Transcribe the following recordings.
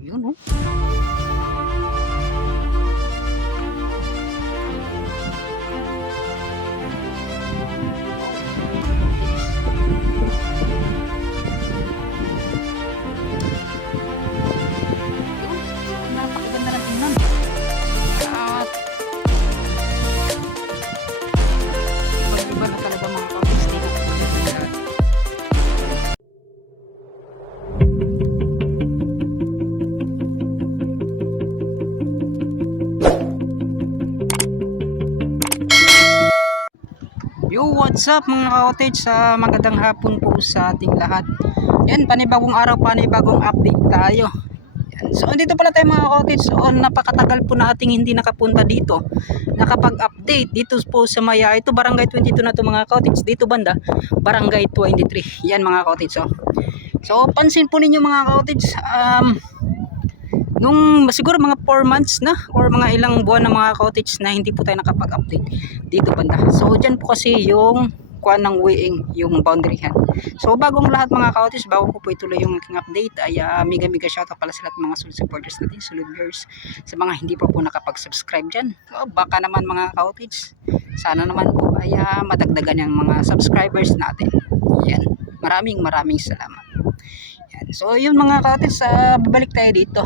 Yun oh. Napakaganda ng tingnan. At iba-iba na talaga mga kaotis dito. Yo, what's up mga ka-cottage? Magandang hapon po sa ating lahat. Yan, panibagong araw, panibagong update tayo. Yan. So, andito pala tayo mga ka-cottage. So, napakatagal po na ating hindi nakapunta dito. Nakapag-update dito po sa Maya. Ito, Barangay 22 na to mga ka-cottage. Dito banda, Barangay 23. Yan mga ka-cottage. So, pansin po ninyo mga ka-cottage. Nung siguro mga 4 months na or mga ilang buwan na mga cottage na hindi po tayo nakapag-update dito banda. So dyan po kasi yung kuan ng weighing, yung boundary hand. So bagong lahat mga cottage, bago ko po ituloy yung aking update ay mega shoutout pala sa lahat ng mga solid supporters natin, solid viewers, sa mga hindi pa po nakapag-subscribe dyan. So, baka naman mga cottage, sana naman po ay madagdagan yung mga subscribers natin. Yan, maraming salamat. So yun mga cottage, babalik tayo dito.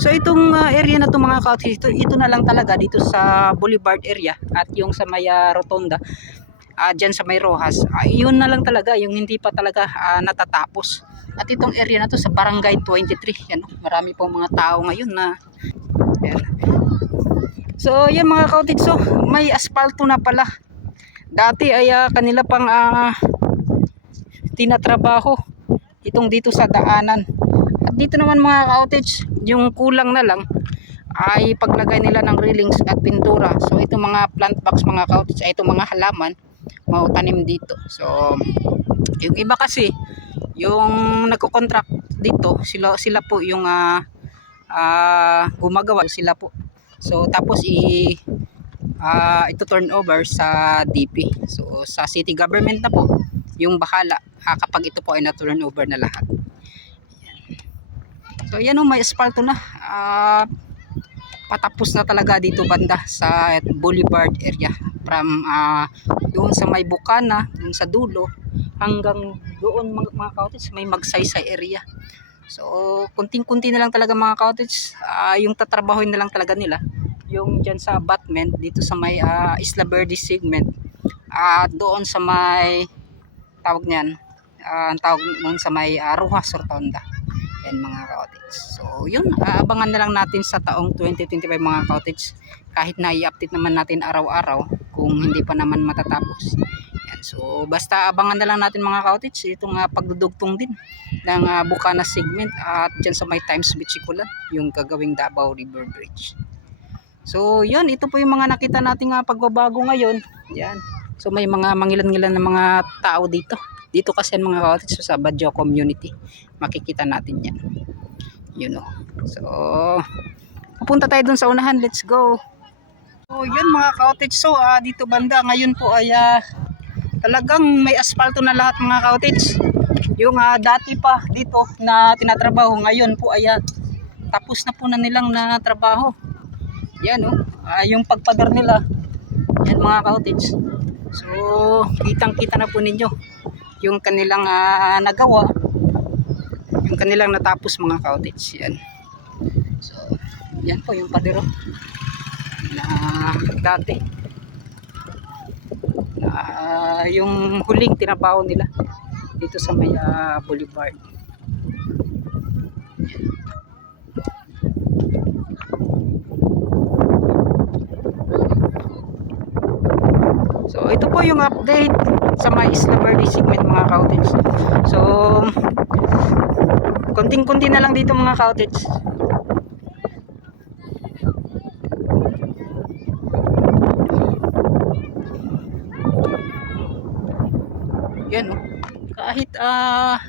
So itong area na to mga cottage, ito na lang talaga dito sa Boulevard area at yung sa may Rotonda, dyan sa may Rojas, yun na lang talaga yung hindi pa talaga natatapos. At itong area na to sa Barangay 23, yan, marami pong mga tao ngayon na yan. So yan mga cottage, so may asfalto na pala. Dati ay kanila pang tinatrabaho itong dito sa daanan. At dito naman mga cottage, yung kulang na lang ay paglagay nila ng railings at pintura. So itong mga plant box mga cottage, ay itong mga halaman mautanim dito. So yung iba kasi yung nagko-contract dito, sila po yung gumagawa sila po. So tapos ito turn over sa DP. So sa city government na po yung bahala kapag ito po ay na-turn over na lahat. So yan o, may asfalto na. Patapos na talaga dito banda sa Boulevard area. From doon sa may Bukana, doon sa dulo, hanggang doon mga cottage, may Magsaysay area. So kunting-kunti na lang talaga mga cottage, yung tatrabahoin na lang talaga nila. Yung dyan sa abutment, dito sa may Isla Verde segment, doon sa may tawag niyan, ang tawag noon sa may Rojas Rotonda. Yan mga cottage. So yun, abangan na lang natin sa taong 2025 mga cottage, kahit na i-update naman natin araw-araw kung hindi pa naman matatapos. Yan. So basta abangan na lang natin mga cottage itong pagdudugtong din ng Bukana segment at dyan sa may Times Bichikulan, yung gagawing Davao River Bridge. So yun, ito po yung mga nakita nating pagbabago ngayon. Yan. So may mga mangilan-ngilan na mga tao dito. Dito kasi ang mga cottage sa Badjo community. Makikita natin yan. You know. So pupunta tayo dun sa unahan. Let's go. So yun mga cottage. So dito banda ngayon po ay talagang may asfalto na lahat mga cottage. Yung dati pa dito na tinatrabaho, ngayon po ay tapos na po na nilang natrabaho. Yan oh. Yung pagpadar nila. Yan mga cottage. So kitang-kita na po ninyo yung kanilang nagawa, yung kanilang natapos mga cottage. Yan. So yan po yung padero na dati yung huling tinabaho nila dito sa may Boulevard. So ito po yung update sa may Isla Verde segment mga cottage. So konting-kunti na lang dito mga cottage. Yan oh. Kahit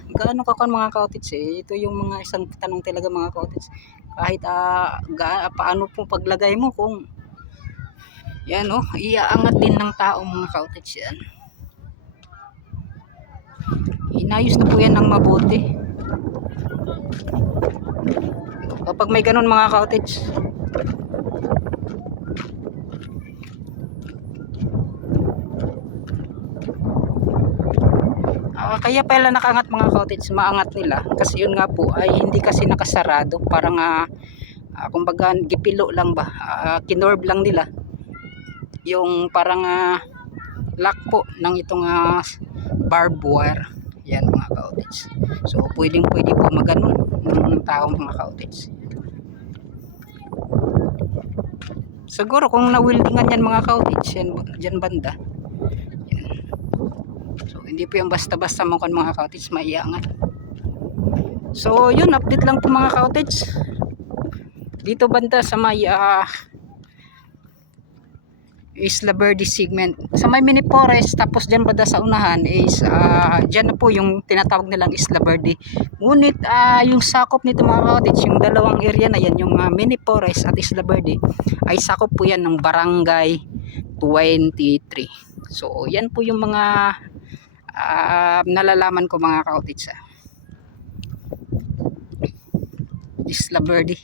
gaano ka kan mga cottage ito yung mga isang tanong talaga mga cottage. Kahit paano po paglagay mo, kung yan oh, iaangat din ng tao mga cottage yan. Inayos na po yan ng mabuti. pag may ganun mga cottage. Kaya pala nakangat mga cottage, maangat nila kasi yun nga po ay hindi kasi nakasarado, parang kumbaga gipilo lang ba, kinorb lang nila yung parang lock po ng itong barbed wire. Yan mga cottage. So pwede po maganon ng taong mga cottage. Siguro kung na-weldingan yan mga cottage, yan dyan banda. Yan. So hindi po yung basta-basta mga cottage maiangat. So yun, update lang po mga cottage. Dito banda sa may Isla Verde segment, sa may mini forest, tapos dyan banda sa unahan is dyan na po yung tinatawag nilang Isla Verde. Ngunit yung sakop nito mga cottage, yung dalawang area na yan, yung mini forest at Isla Verde, ay sakop po yan ng barangay 23. So yan po yung mga nalalaman ko mga cottage. Isla Verde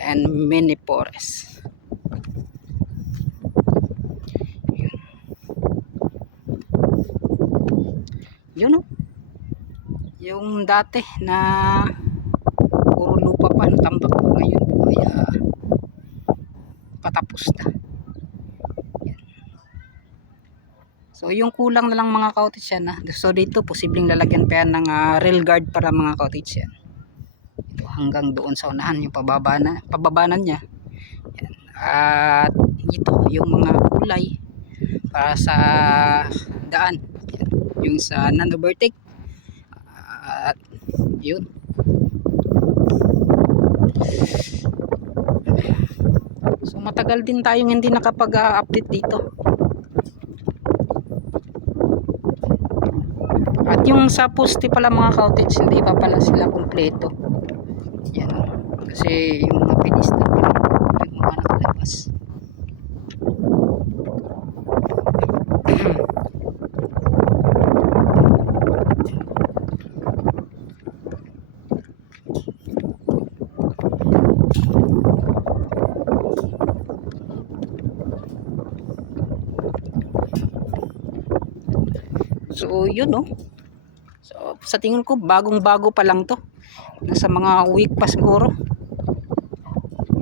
and mini forest. Yun o, yung dati na puro lupa pa, natambak po, ngayon po ay patapos na. Yan. So yung kulang na lang mga cottage yan so dito posibleng lalagyan pa yan ng rail guard para mga cottage yan. Ito hanggang doon sa unahan yung pababanan niya. Yan. At ito yung mga kulay para sa daan, yung sa non-overtake. At yun, so matagal din tayong hindi nakapag-update dito. At yung sa poste pala mga cottage, hindi pa pala sila kumpleto. Yan, kasi yung mga pinista yung mga nakalabas. So yun so sa tingin ko bagong-bago pa lang to, nasa mga week pa siguro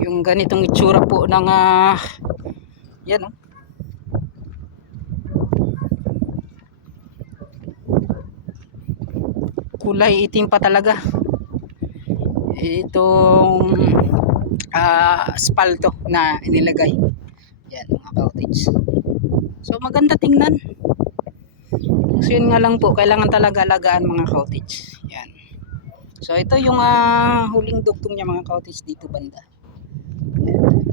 yung ganitong itsura po ng yan kulay itim pa talaga itong asfalto na inilagay. Yan mga cottage, so maganda tingnan. So yun nga lang po, kailangan talaga alagaan mga cottage. Yan. So ito yung huling dugtong niya mga cottage dito banda. Yan.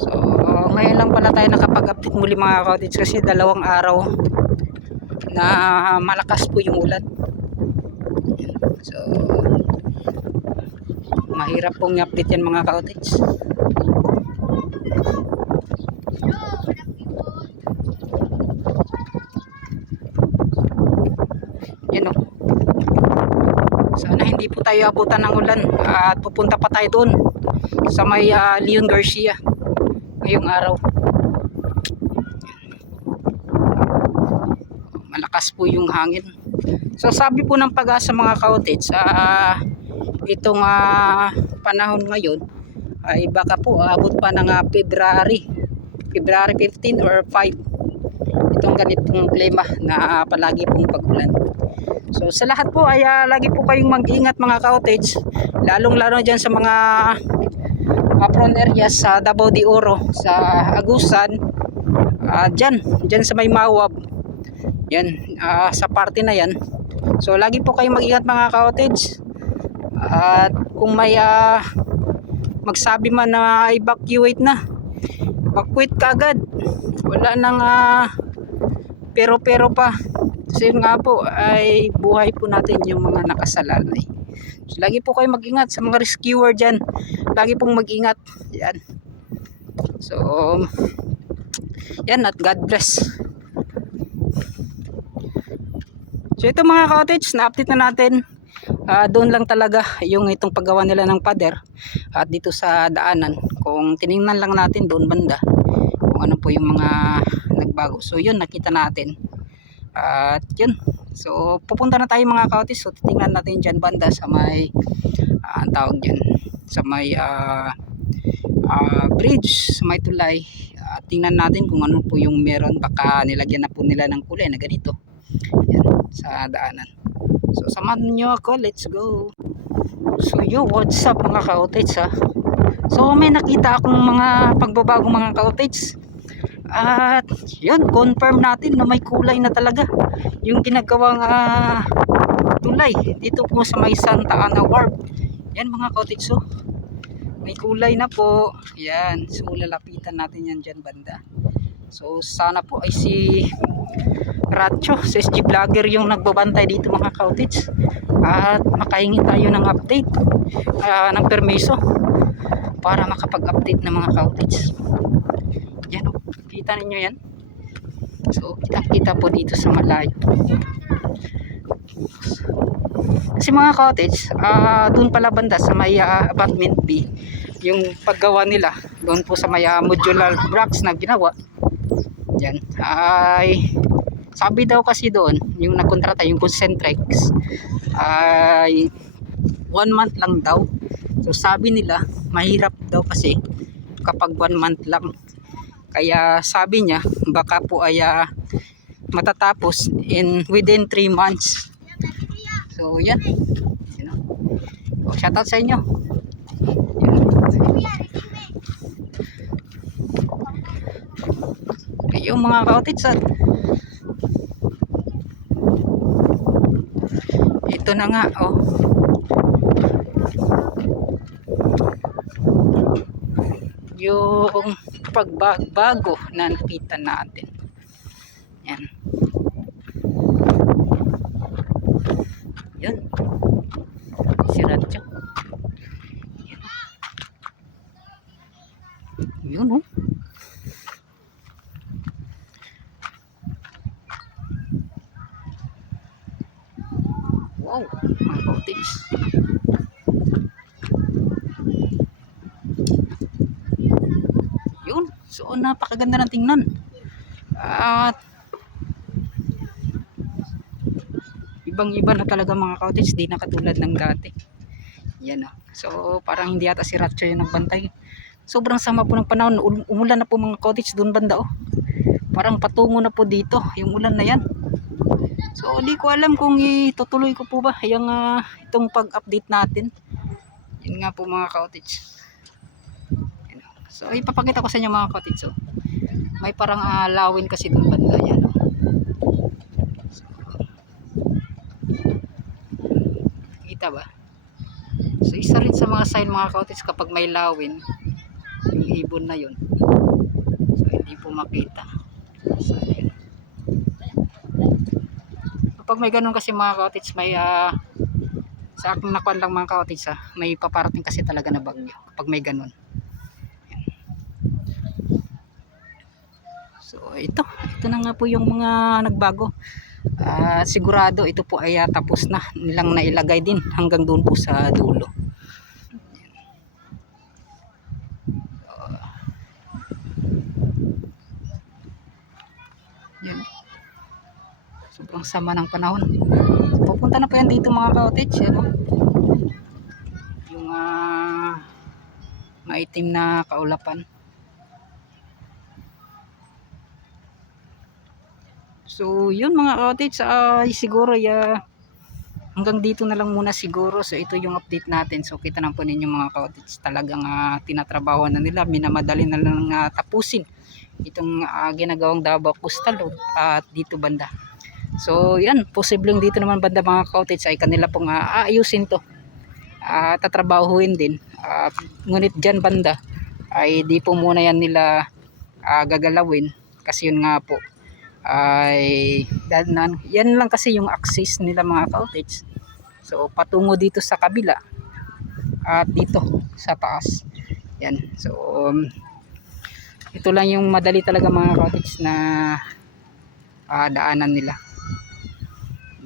So ngayon lang pala tayo nakapag-update muli mga cottage kasi 2 araw na malakas po yung ulan. So mahirap pong i-update yan mga cottage. Yan sana hindi po tayo abutan ng ulan at pupunta pa tayo doon sa may Leon Garcia ngayong araw. Malakas po yung hangin. So sabi po ng Pag-asa mga cottage, itong panahon ngayon ay baka po abot pa ng February 15 or 5 itong ganitong klima na palagi pong pag-ulan. So sa lahat po ay lagi po kayong mag-ingat mga cottage, lalong lalo dyan sa mga prone areas sa Davao de Oro, sa Agusan, dyan sa may Mawab yan, sa parte na yan. So lagi po kayong mag-ingat mga cottage. At kung may magsabi man na evacuate na, evacuate kaagad, wala nang pero pa. Kasi nga po ay buhay po natin yung mga nakasalalay. So lagi po kayong mag-ingat sa mga rescuer dyan, lagi pong mag-ingat yan. So yan, at God bless. So ito mga cottage, na-update na natin. Doon lang talaga yung itong paggawa nila ng pader at dito sa daanan. Kung tiningnan lang natin doon banda kung ano po yung mga nagbago. So yun, nakita natin. At yun. So pupunta na tayo mga cottage. So titingnan natin dyan banda sa may ang tawag dyan, sa may bridge, sa may tulay. Tingnan natin kung ano po yung meron. Baka nilagyan na po nila ng kulay na ganito. Yan, sa daanan. So samahan nyo ako, let's go. So yo, what's up mga ka-outage ha. So may nakita akong mga pagbabago mga ka-outage. At yun, confirm natin na may kulay na talaga yung ginagawang tulay dito po sa may Santa Ana Wharf. Yan mga ka-outage, so may kulay na po. Yan, so lalapitan natin yan dyan banda. So sana po ay si Ratcho, si SG Vlogger yung nagbabantay dito mga cottage. At makahingi tayo ng update, ng permiso para makapag-update ng mga cottage. Yan o, kita ninyo yan. So kita po dito sa malayo. Kasi mga cottage, doon pala banda sa may apartment B, yung paggawa nila doon po sa may modular blocks na ginawa. Yan ay sabi daw kasi doon yung nakontrata, yung Concentrix, ay 1 month lang daw. So sabi nila mahirap daw kasi kapag 1 month lang. Kaya sabi niya baka po ay matatapos within 3 months. So yan, shoutout sa inyo. Yung mga cottage at ito na nga oh. Yung pagbago na nakita natin. Yan. Yun. Si Ratcho. Yun oh. Wow, mga cottage. Yun, so napakaganda ng tingnan. At ibang-iba na talaga mga cottage, di na katulad ng dati. Yan oh. So parang hindi ata si Ratcho yung nagbantay. Sobrang sama po ng panahon, umulan na po mga cottage doon banda oh. Parang patungo na po dito yung ulan na yan. So di ko alam kung itutuloy ko po ba yung itong pag-update natin. Yun nga po mga cottage. So ipapakita ko sa inyo mga cottage. So, may parang lawin kasi doon banda yan. So, kita ba? So isa rin sa mga sign mga cottage kapag may lawin, yung ibon na yun. So hindi po makita. So yun. Kapag may ganun kasi mga cottage, may sa aking nakuan lang mga cottage may paparating kasi talaga na bagyo kapag may ganun. So ito na nga po yung mga nagbago. Sigurado ito po ay tapos na nilang nailagay din hanggang doon po sa dulo. Yan. Sobrang sama ng panahon. Pupunta na po yan dito mga cottage. Ano? Yung maitim na kaulapan. So yun mga cottage, siguro hanggang dito na lang muna siguro. So ito yung update natin. So kita na po ninyo mga cottage, talagang tinatrabaho na nila, minamadali na lang tapusin itong ginagawang Davao Coastal Road at dito banda. So yan, posibleng dito naman banda mga cottage ay kanila pong aayusin to, tatrabahuin din. Ngunit dyan banda ay di po muna yan nila gagalawin kasi yun nga po ay yan lang kasi yung access nila mga cottage. So patungo dito sa kabila at dito sa taas yan. So ito lang yung madali talaga mga cottage na daanan nila.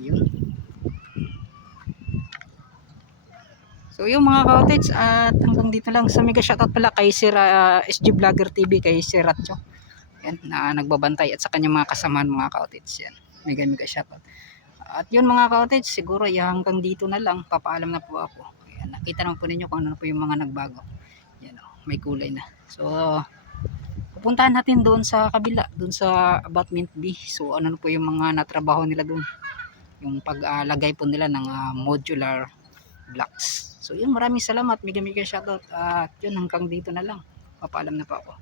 Yun. So yung mga cottage, at hanggang dito lang. Sa mega shoutout pala kay Sir SG Vlogger TV, kay Sir Ratcho. Yan, na nagbabantay, at sa kanyang mga kasamahan mga cottage. Yan, mega shoutout. At yun mga cottage, siguro hanggang dito na lang. Papaalam na po ako. Yan, nakita naman po ninyo kung ano po yung mga nagbago. Yan, may kulay na. So pupuntahan natin doon sa kabila, doon sa abutment B. So ano po yung mga natrabaho nila doon, yung paglagay po nila ng modular blocks. So yun, maraming salamat, mega shoutout, at yun, hanggang dito na lang. Papaalam na po ako.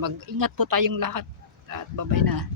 Mag ingat po tayong lahat, at bye bye na.